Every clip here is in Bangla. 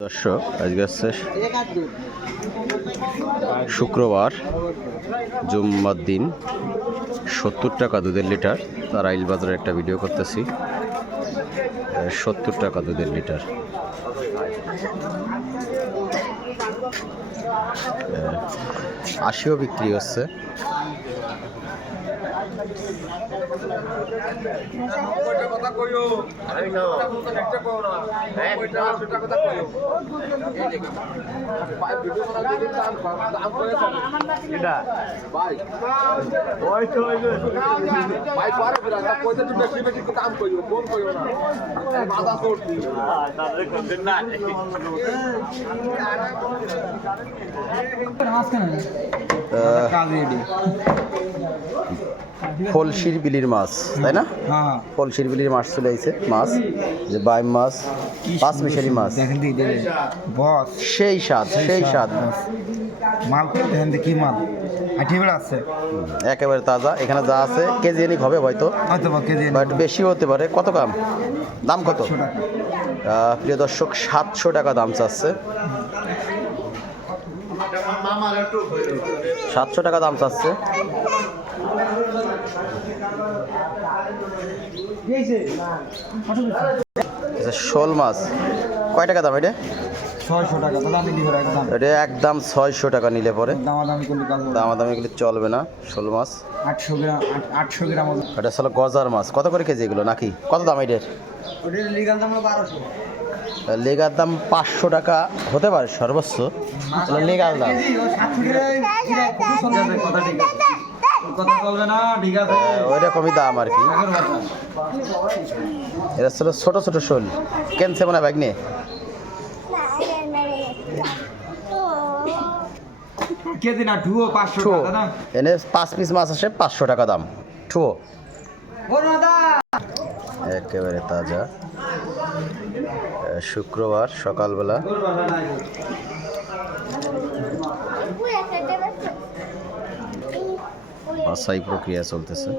দর্শক আজকে হচ্ছে শুক্রবার জুম্মার দিন 70 টাকা দুধের লিটার তারাইল বাজারের একটা ভিডিও করতেছি 70 টাকা দুধের লিটার আশিও বিক্রি হচ্ছে ফলশির বিলির মাছ তাই না? ফলশির বিলির মাছ চলে আইছে মাছ যে বাইম মাছ পাঁচ মিশালি মাছ সেই স্বাদ মাল দেখেন কি মাল আঠিবেলা আছে একেবারে তাজা এখানে যা আছে কেজি এনিক হবে হয়তো বা একটু বেশি হতে পারে কত দাম কত প্রিয় দর্শক 700 টাকা দাম চাচ্ছে 700 টাকা দাম চাচ্ছে শোল মাছ কয় টাকা দাম এটা 600 টাকা এটা একদম 600 টাকা নিলে পরে দামাদামি করলে চলবে না শোল মাছ 800 গ্রাম এটা আসলে গজার মাছ কত করে কেজি এগুলো নাকি কত দাম এটার লিগাল দাম 1200 লেগার দাম 500 টাকা হতে পারে সর্বোচ্চ লেগাল দাম ওইরকমই দাম আর কি এটা ছিল ছোট ছোট শোল কেনছে মনে ব্যাগ নিয়ে এনে 5 পিস মাছ আসে 500 টাকা দাম ঠুয়ো একেবারে তাজা শুক্রবার সকালবেলা বাছাই প্রক্রিয়া চলতেছে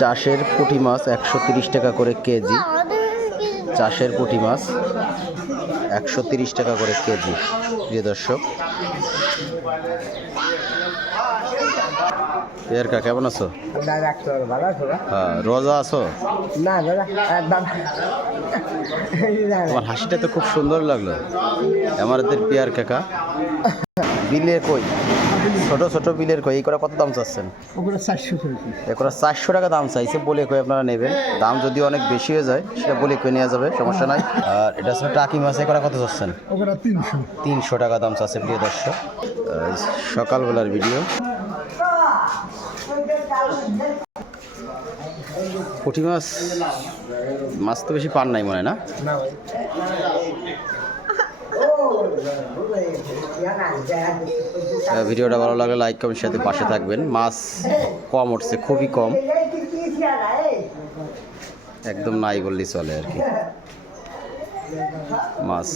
চাষের পুঁটি মাছ 130 টাকা করে কেজি চাষের পুঁটি মাছ 130 টাকা করে কেজি প্রিয় দর্শক এরকা কেমন আছো হ্যাঁ রোজা আছো তোমার হাসিটা তো খুব সুন্দর লাগলো আমাদের পিয়ার কাকা বিলের কই ছোট ছোট বিলের কই এই করে কত দাম চাচ্ছেন এগুলো 400 টাকা দাম চাইছে বলে কই আপনারা নেবেন দাম যদি অনেক বেশি হয়ে যায় সেটা বলে কই নেওয়া যাবে সমস্যা নাই আর এটা হচ্ছে টাকি মাছ এগুলো কত চাচ্ছেন 300 টাকা দাম চাচ্ছে প্রিয় দর্শক সকালবেলার ভিডিও পুঁটি মাছ তো বেশি পান নাই মনে হয় না ভিডিওটা ভালো লাগলে লাইক কমেন্ট সাথে পাশে থাকবেন মাছ কম উঠছে খুবই কম একদম নাই বললেই চলে আর কি মাছ